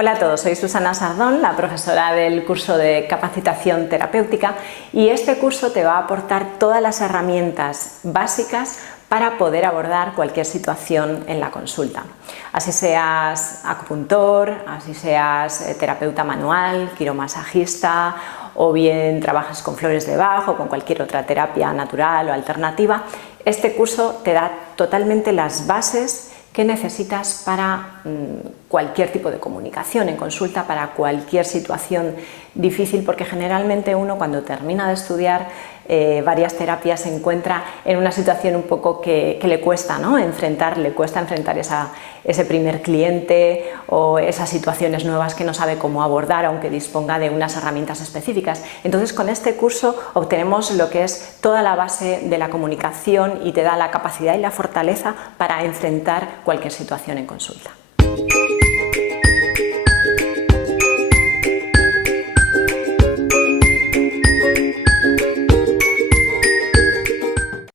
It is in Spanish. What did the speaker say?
Hola a todos, soy Susana Sardón, la profesora del curso de capacitación terapéutica, y este curso te va a aportar todas las herramientas básicas para poder abordar cualquier situación en la consulta. Así seas acupuntor, así seas terapeuta manual, quiromasajista o bien trabajas con flores de Bach o con cualquier otra terapia natural o alternativa, este curso te da totalmente las bases que necesitas para cualquier tipo de comunicación en consulta, para cualquier situación difícil, porque generalmente uno cuando termina de estudiar varias terapias se encuentra en una situación un poco que le cuesta, ¿no? enfrentar ese primer cliente o esas situaciones nuevas que no sabe cómo abordar, aunque disponga de unas herramientas específicas. Entonces, con este curso obtenemos lo que es toda la base de la comunicación y te da la capacidad y la fortaleza para enfrentar cualquier situación en consulta.